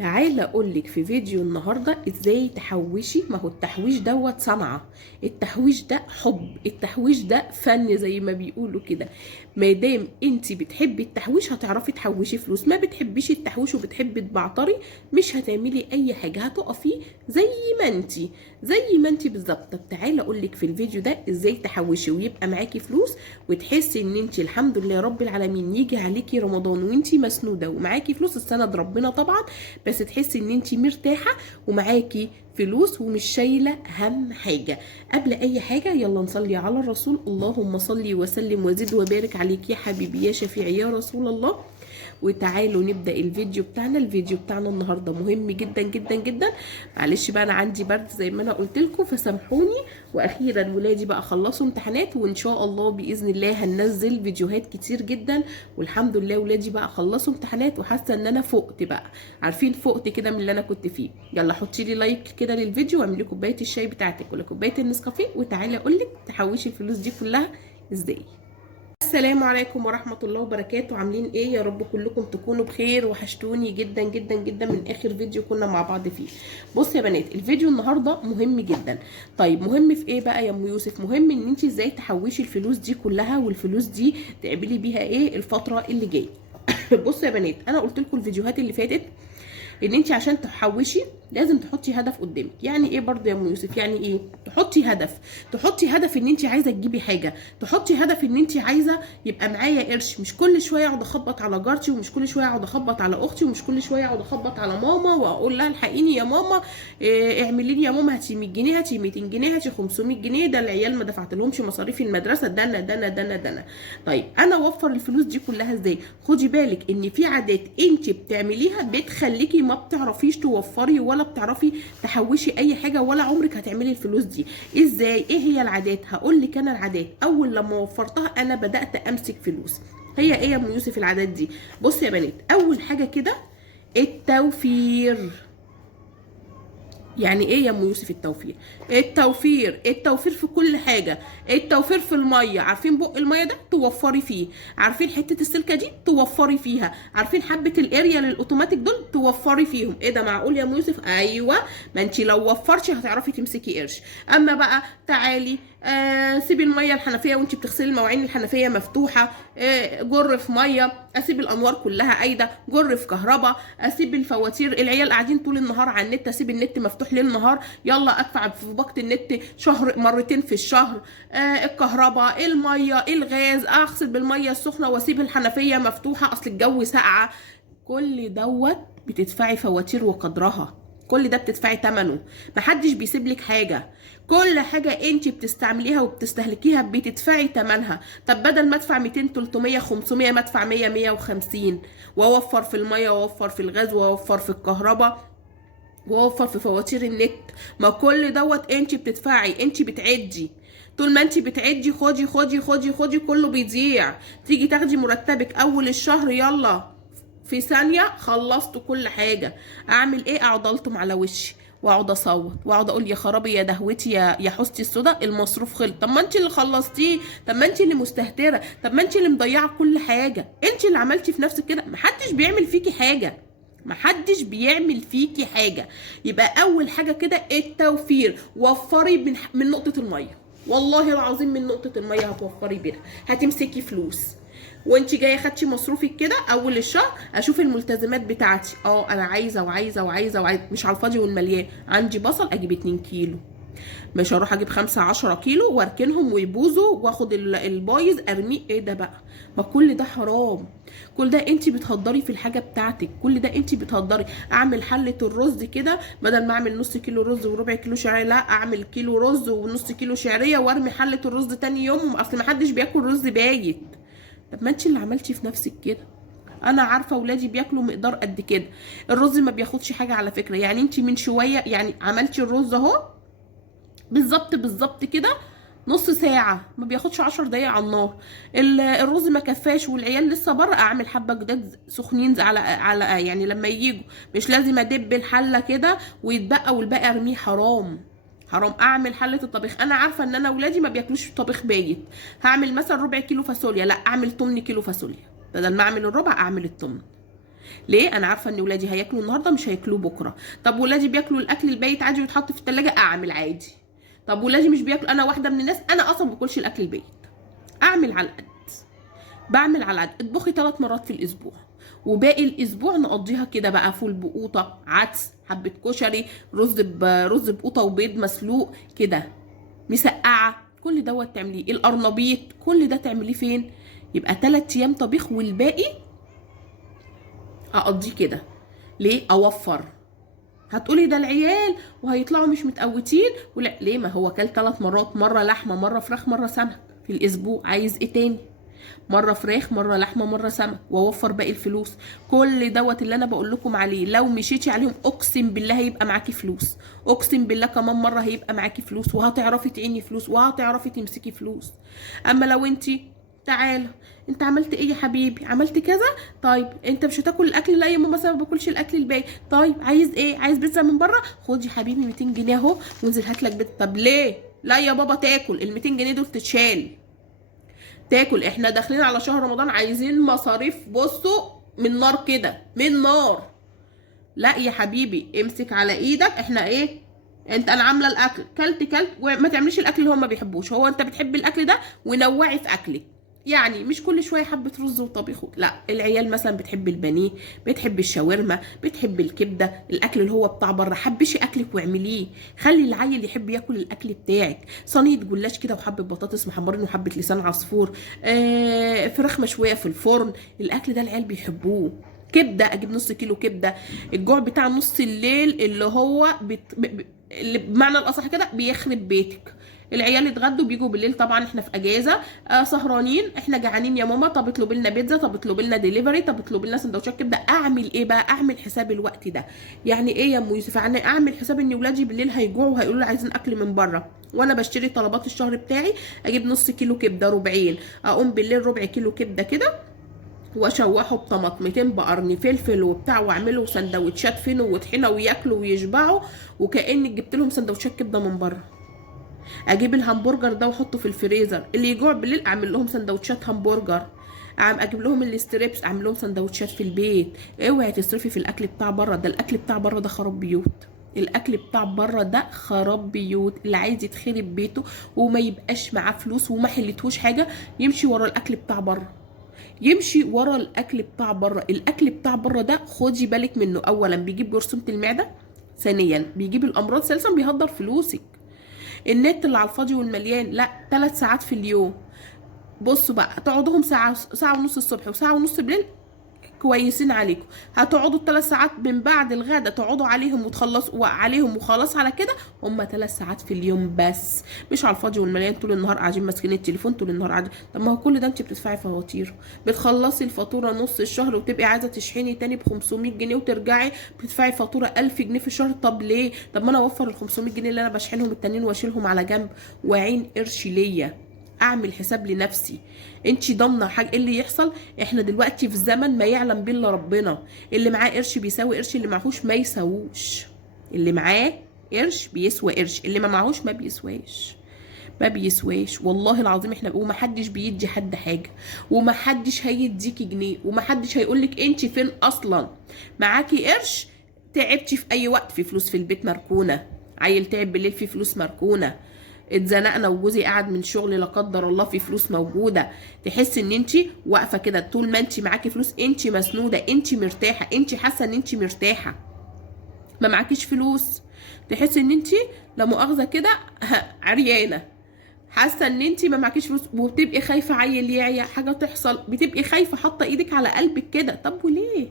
تعالى اقولك في فيديو النهارده ازاي تحوشي. ما هو التحويش دوت صنعه، التحويش ده حب، التحويش ده فن زي ما بيقولوا كده. ما دام انت بتحبي التحويش هتعرفي تحوشي فلوس، ما بتحبيش التحويش وبتحبي تبعتري مش هتعملي اي حاجه، هتقفي زي ما انت بالظبط. طب تعالى اقولك في الفيديو ده ازاي تحوشي ويبقى معاكي فلوس وتحسي ان انت الحمد لله رب العالمين يجي عليكي رمضان وانت مسنوده ومعاكي فلوس، السند ربنا طبعا، بس تحسي ان انت مرتاحه ومعاكي فلوس ومش شايله هم حاجه. قبل اي حاجه يلا نصلي على الرسول، اللهم صلي وسلم وزد وبارك عليك يا حبيبي يا شفيعي يا رسول الله. وتعالوا نبدا الفيديو بتاعنا النهارده مهم جدا جدا جدا. معلش بقى انا عندي برد زي ما انا قلت لكم فسامحوني. واخيرا ولادي بقى خلصوا امتحانات وان شاء الله باذن الله هننزل فيديوهات كتير جدا، والحمد لله ولادي بقى خلصوا امتحانات وحاسه ان انا فقت بقى، عارفين فقت كده من اللي انا كنت فيه. يلا حطي لي لايك كده للفيديو واعملي كوبايه الشاي بتاعتك ولا كوبايه النسكافيه وتعالي اقول لك تحوشي الفلوس دي كلها ازاي. السلام عليكم ورحمة الله وبركاته، عاملين ايه؟ يا رب كلكم تكونوا بخير، وحشتوني جدا جدا جدا من اخر فيديو كنا مع بعض فيه. بص يا بنات، الفيديو النهاردة مهم جدا. طيب مهم في ايه بقى يا ام يوسف؟ مهم ان انت ازاي تحوشي الفلوس دي كلها، والفلوس دي تعملي بيها ايه الفترة اللي جاية. بص يا بنات، انا قلت لكم الفيديوهات اللي فاتت ان انت عشان تحوشي لازم تحطي هدف قدامك. يعني ايه برضه يا ام يوسف؟ يعني ايه تحطي هدف ان انت عايزه تجيبي حاجه، تحطي هدف ان انت عايزه يبقى معايا قرش، مش كل شويه اقعد اخبط على جارتي، ومش كل شويه اقعد اخبط على اختي، ومش كل شويه اقعد اخبط على ماما واقول لها الحقيني يا ماما، اعملي لي يا ماما، هاتي 100 جنيه، هاتي 200 جنيه، هاتي 500 جنيه، ده العيال ما دفعت لهمش مصاريف المدرسه، ده انا. طيب انا اوفر الفلوس دي كلها ازاي؟ خدي بالك ان في عادات انت بتعمليها بتخليكي ما بتعرفيش توفري ولا بتعرفي تحوشي اي حاجه، ولا عمرك هتعملي الفلوس دي. ازاي؟ ايه هي العادات؟ هقول لك انا العادات. اول لما وفرتها انا بدات امسك فلوس. هي ايه يا ام يوسف العادات دي؟ بص يا بنات، اول حاجه كده التوفير. يعني ايه يا ام يوسف التوفير؟ التوفير في كل حاجه. التوفير في الميه، عارفين بق الميه ده توفري فيه، عارفين حته السلكه دي توفري فيها، عارفين حبه الاريال الاوتوماتيك دول توفري فيهم. ايه ده معقول يا ام يوسف؟ ايوه، ما انت لو وفرتي هتعرفي تمسكي قرش. اما بقى تعالي سيبي الميه الحنفيه وانت بتغسلي المواعين الحنفيه مفتوحه، جر في ميه، اسيب الانوار كلها قايده، جر في كهرباء، اسيب الفواتير، العيال قاعدين طول النهار على النت، اسيب النت مفتوح ليل نهار، يلا ادفع في باقه النت شهر مرتين في الشهر، الكهرباء، الميه، الغاز، اغسل بالميه السخنه واسيب الحنفيه مفتوحه اصل الجو ساقعه. كل دوت بتدفعي فواتير وقدرها، كل ده بتدفعي ثمنه، محدش بيسيب لك حاجه، كل حاجه انت بتستعمليها وبتستهلكيها بتدفعي ثمنها. طب بدل ما ادفع 200 300 500 ما ادفع 100 150، واوفر في الميه واوفر في الغاز واوفر في الكهرباء واوفر في فواتير النت. ما كل دوت انت بتدفعي، انت بتعدي، طول ما انت بتعدي خدي خدي خدي خدي كله بيضيع. تيجي تاخدي مرتبك اول الشهر يلا في ثانيه خلصت كل حاجه. اعمل ايه؟ اقعد الطم على وشي واقعد اصوت واقعد اقول يا خرابي يا دهوتي يا حستي السودا، المصروف خلص. طب ما انت اللي خلصتيه، طب ما انت اللي مستهتره، طب ما انت اللي مضيعه كل حاجه، انت اللي عملتي في نفسك كده. محدش بيعمل فيكي حاجه، محدش بيعمل فيكي حاجه. يبقى اول حاجه كده التوفير. وفري من نقطه الميه، والله العظيم من نقطه الميه هتوفري بيها، هتمسكي فلوس. وانت جايه خدتي مصروفك كده اول الشهر، اشوف الملتزمات بتاعتي، انا عايزه وعايزه وعايزه وعايزه، مش على الفاضي والمليان. عندي بصل اجيب 2 كيلو، مش هروح اجيب 5 10 كيلو واركنهم ويبوظوا واخد البايظ ارميه. ايه ده بقى؟ ما كل ده حرام، كل ده انت بتهدري في الحاجه بتاعتك، كل ده انت بتهدري. اعمل حله الرز كده، بدل ما اعمل نص كيلو رز وربع كيلو شعريه، لا اعمل كيلو رز ونص كيلو شعريه وارمي حله الرز تاني يوم، اصل ما حدش بياكل رز بايت. طب ما انت اللي عملتي في نفسك كده. انا عارفه ولادي بياكلوا مقدار قد كده، الرز ما بياخدش حاجه على فكره. يعني انت من شويه يعني عملتي الرز اهو بالظبط كده نص ساعة، ما بياخدش 10 دقايق على النار. الرز ما كفاش والعيال لسه بره، اعمل حبة جداد سخنين على يعني لما ييجوا، مش لازم ادب الحلة كده ويتبقى والباقي ارميه. حرام حرام. اعمل حلة الطبيخ، انا عارفة ان انا ولادي ما بياكلوش طبيخ بايت، هعمل مثلا ربع كيلو فاصوليا، لا اعمل 8 كيلو فاصوليا، بدل ما اعمل الربع اعمل التمن. ليه؟ انا عارفه ان ولادي هياكلوا النهارده مش هياكلوه بكره. طب ولادي بياكلوا الاكل البايت عادي ويتحط في الثلاجه، اعمل عادي. طب ولادي مش بياكلوا، انا واحده من الناس انا اصلا ما باكلش الاكل البايت، اعمل على القد. بعمل على قد. اطبخي 3 مرات في الاسبوع، وباقي الاسبوع نقضيها كده بقى، فول بقوطه، عدس، حبه كشري، رز بقوطه وبيض مسلوق كده، مسقعه، كل دوت تعمليه. القرنبيط كل ده تعمليه فين؟ يبقى 3 ايام طبيخ والباقي اقضيه كده. ليه؟ اوفر. هتقولي ده العيال وهيطلعوا مش متقوتين، ولا ليه؟ ما هو كل 3 مرات، مره لحمه مره فراخ مره سمك في الاسبوع، عايز ايه تاني؟ مره فراخ مره لحمه مره سمك، واوفر باقي الفلوس. كل دوت اللي انا بقول لكم عليه لو مشيتي عليهم اقسم بالله هيبقى معاكي فلوس، اقسم بالله كمان مره هيبقى معاكي فلوس، وهتعرفي تعيني فلوس وهتعرفي تمسكي فلوس. اما لو انتي تعالى انت عملت ايه يا حبيبي؟ عملت كذا. طيب انت مش هتاكل الاكل؟ لا يا ماما مثلا ما باكلش الاكل الباقي. طيب عايز ايه؟ عايز بيتزا من بره؟ خد يا حبيبي 200 جنيه اهو وانزل هات لك بيتزا. طب ليه؟ لا يا بابا تاكل، ال 200 جنيه دول تتشال تاكل. احنا داخلين على شهر رمضان، عايزين مصاريف بصوا من نار كده، من نار. لا يا حبيبي امسك على ايدك. احنا ايه؟ انا عامله الاكل، كلت وما تعمليش الاكل اللي هو ما بيحبوش. هو انت بتحبي الاكل ده ونوعي في اكلك، يعني مش كل شويه حبه رز وطبيخ. لا، العيال مثلا بتحب البانيه، بتحب الشاورما، بتحب الكبده، الاكل اللي هو بتاع بره. حبشي اكلك واعمليه، خلي العيل يحب ياكل الاكل بتاعك. صينيه جلاش كده وحبه بطاطس محمرين وحبه لسان عصفور، فراخ مشويه في الفرن، الاكل ده العيال بيحبوه. كبده، اجيب نص كيلو كبده. الجوع بتاع نص الليل اللي هو اللي بمعنى الاصح كده بيخرب بيتك. العيال اتغدوا بيجوا بالليل، طبعا احنا في اجازه، سهرانين، احنا جعانين يا ماما، طب اطلبي لنا بيتزا، طب اطلبي لنا ديليفري، طب اطلبي لنا سندوتشات كبده. اعمل ايه بقى؟ اعمل حساب الوقت ده. يعني ايه يا ام يوسف؟ يعني اعمل حساب ان ولادي بالليل هيجوعوا وهيقولوا لي عايزين اكل من بره، وانا بشتري طلبات الشهر بتاعي، اجيب نص كيلو كبده ربعين، اقوم بالليل ربع كيلو كبده كده واشوحه بطماطمتين بقرن فلفل وبتاع، واعمله سندوتشات فينو وطحينه وياكلوا ويشبعوا وكاني جبت لهم سندوتشات كبده من بره. اجيب الهمبرجر ده واحطه في الفريزر، اللي يجوع بالليل اعمل لهم سندوتشات همبرجر. اجيب لهم الستريبس اعمل لهم سندوتشات في البيت. اوعي تصرفي في الاكل بتاع بره، ده الاكل بتاع بره ده خراب بيوت. الاكل بتاع بره ده خراب بيوت. اللي عايز يتخرب بيته وما يبقاش معاه فلوس وما حلتهوش حاجه يمشي ورا الاكل بتاع بره، يمشي ورا الاكل بتاع بره. الاكل بتاع بره ده خدي بالك منه، اولا بيجيب جرثومه المعده، ثانيا بيجيب الامراض، ثالثا بيهدر فلوسك. النت اللي على الفاضي والمليان، لا 3 ساعات في اليوم. بصوا بقى، تقعدوهم ساعه، ساعه ونص الصبح وساعه ونص بالليل كويسين عليكم. هتقعدوا ال3 ساعات من بعد الغدا تقعدوا عليهم وتخلصوا عليهم وخلاص على كده. هم 3 ساعات في اليوم بس، مش على الفاضي والمليان طول النهار قاعدين ماسكين التليفون طول النهار قاعدين. طب ما هو كل ده انت بتدفعي فواتير، بتخلصي الفاتوره نص الشهر وتبقي عايزه تشحني تاني ب 500 جنيه وترجعي بتدفعي فاتوره 1000 جنيه في الشهر. طب ليه؟ طب ما انا اوفر ال 500 جنيه اللي انا بشحنهم التانيين واشيلهم على جنب واعين قرش ليا، اعمل حساب لنفسي. انتي ضامنه حاجه ايه اللي يحصل؟ احنا دلوقتي في زمن ما يعلم به الا ربنا. اللي معاه قرش بيساوي قرش، اللي معهوش ما يساووش. اللي معاه قرش بيسوى قرش، اللي ما معهوش ما بيسواش، ما بيسواش والله العظيم. احنا ومحدش بيدي حد حاجه، ومحدش هيديكي جنيه، ومحدش هيقولك انتي فين اصلا. معاكي قرش، تعبتي في اي وقت في فلوس في البيت مركونه، عيل تعب بالليل في فلوس مركونه، اتزنقنا وجوزي قاعد من شغل لا قدر الله في فلوس موجوده. تحس ان انت واقفه كده، طول ما انت معاكي فلوس انت مسنوده، انت مرتاحه، انت حاسه ان انت مرتاحه. ما معاكيش فلوس تحس ان انت لا مؤاخذه كده عريانه، حاسه ان انت ما معكيش فلوس، وبتبقي خايفه عيل يعيا حاجه تحصل، بتبقي خايفه حاطه ايدك على قلبك كده. طب وليه؟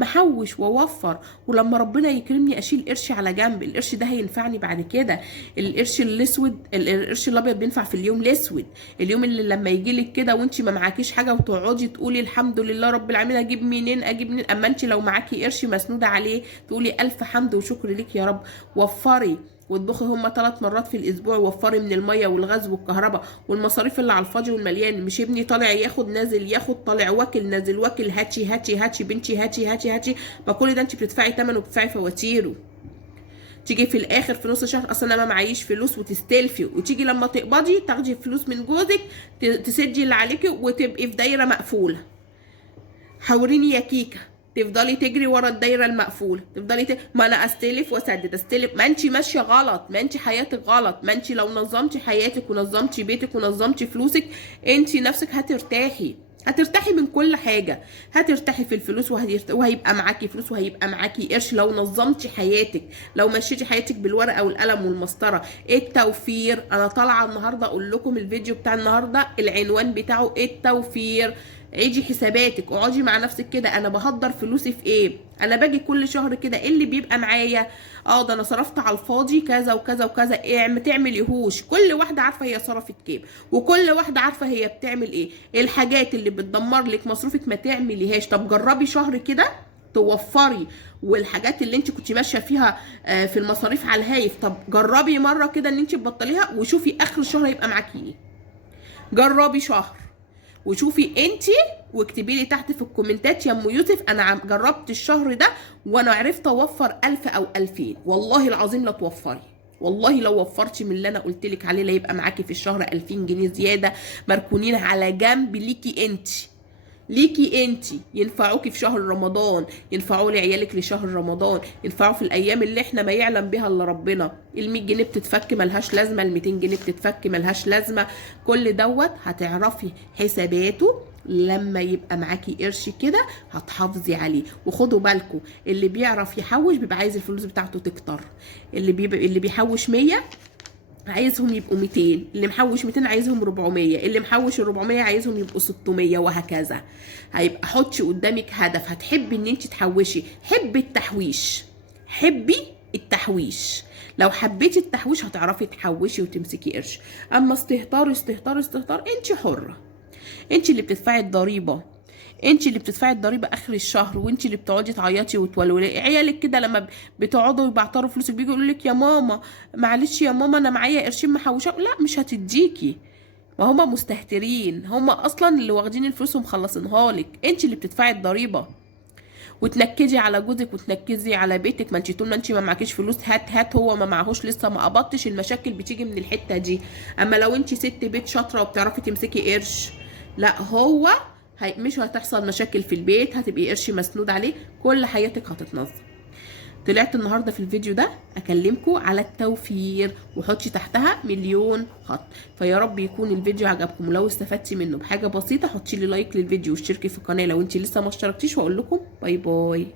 محوش واوفر، ولما ربنا يكرمني اشيل قرش على جنب، القرش ده هينفعني بعد كده. القرش الاسود، القرش الابيض بينفع في اليوم الاسود، اليوم اللي لما يجيلك كده وانت ما معكيش حاجه وتقعدي تقولي الحمد لله رب العالمين، اجيب منين اجيب منين. اما انت لو معاكي قرش مسنوده عليه تقولي الف حمد وشكر ليك يا رب. وفري واطبخي هما 3 مرات في الاسبوع، وفري من الميه والغاز والكهرباء والمصاريف اللي على الفاضي والمليان. مش ابني طالع ياخد نازل ياخد، طالع واكل نازل واكل، هاتي هاتي هاتي بنتي هاتي هاتي هاتي. ما كل ده انت بتدفعي ثمنه وبتدفعي فواتيره. تيجي في الاخر في نص الشهر اصلا انا ما معيش فلوس وتستلفي، وتيجي لما تقبضي تاخدي فلوس من جوزك تسدي اللي عليكي وتبقي في دايره مقفوله. حوريني يا كيكه، تفضلي تجري ورا الدايره المقفوله، ما انا استلف واسدد استلف. ما انت ماشيه غلط، ما انت حياتك غلط. ما انت لو نظمتي حياتك ونظمتي بيتك ونظمتي فلوسك انت نفسك هترتاحي. هترتاحي من كل حاجه، هترتاحي في الفلوس وهيبقى معاكي فلوس وهيبقى معاكي قرش لو نظمتي حياتك، لو مشيتي حياتك بالورقه والقلم والمسطره. التوفير. انا طالعه النهارده اقول لكم الفيديو بتاع النهارده العنوان بتاعه التوفير. عيدي حساباتك، اقعدي مع نفسك كده، انا بهدر فلوسي في ايه؟ انا باجي كل شهر كده ايه اللي بيبقى معايا؟ ده انا صرفت على الفاضي كذا وكذا وكذا. ايه ما تعمليهوش؟ كل واحده عارفه هي صرفت كام، وكل واحده عارفه هي بتعمل ايه. الحاجات اللي بتدمر لك مصروفك ما تعمليهاش. طب جربي شهر كده توفري، والحاجات اللي انت كنت ماشيه فيها في المصاريف على الهايف، طب جربي مره كده ان انت تبطليها وشوفي اخر الشهر هيبقى معاكي ايه. جربي شهر وشوفي انتي، واكتبي لي تحت في الكومنتات يا ام يوسف انا جربت الشهر ده وانا عرفت اوفر 1000 او 2000. والله العظيم لا توفري، والله لو وفرتي من اللي انا قلت لك عليه لا يبقى معاكي في الشهر 2000 جنيه زياده مركونين على جنب ليكي انتي، ليكي انتي، ينفعوكي في شهر رمضان، ينفعوا لعيالك لشهر رمضان، ينفعوا في الايام اللي احنا ما يعلم بها الا ربنا. ال100 جنيه بتتفك ملهاش لازمه، ال200 جنيه بتتفك ملهاش لازمه. كل دوت هتعرفي حساباته لما يبقى معاكي قرش كده هتحافظي عليه. وخدوا بالكم اللي بيعرف يحوش بيبقى عايز الفلوس بتاعته تكتر. اللي بيحوش 100 عايزهم يبقوا 200، اللي محوش 200 عايزهم 400، اللي محوش 400 عايزهم يبقوا 600، وهكذا. هيبقى حطي قدامك هدف. هتحبي ان انت تحوشي، حبي التحويش، حبي التحويش. لو حبيتي التحويش هتعرفي تحوشي وتمسكي قرش. اما استهتار استهتار استهتار انت حره، انت اللي بتدفعي الضريبه، انت اللي بتدفعي الضريبه اخر الشهر، وانت اللي بتقعدي تعيطي وتولولي. عيالك كده لما بتقعدوا يبعتروا فلوسك بيجوا يقولوا لك يا ماما معلش يا ماما انا معايا قرشين محوشاه، لا مش هتديكي. ما هما مستهترين، هما اصلا اللي واخدين الفلوس ومخلصينها لك. انت اللي بتدفعي الضريبه وتنكدي على جوزك وتنكدي على بيتك. ما انت طول ما انت ما معكيش فلوس هات هو ما معهوش لسه ما قبضتش. المشاكل بتيجي من الحته دي. اما لو انت ست بيت شاطره وبتعرفي تمسكي قرش، لا هو مش هتحصل مشاكل في البيت، هتبقي قرش مسنود عليه، كل حياتك هتتنظم. طلعت النهارده في الفيديو ده اكلمكم على التوفير وحطي تحتها مليون خط. فيا رب يكون الفيديو عجبكم، ولو استفدتي منه بحاجه بسيطه حطي لي لايك للفيديو واشتركي في القناه لو انت لسه ما اشتركتيش، واقول لكم باي باي.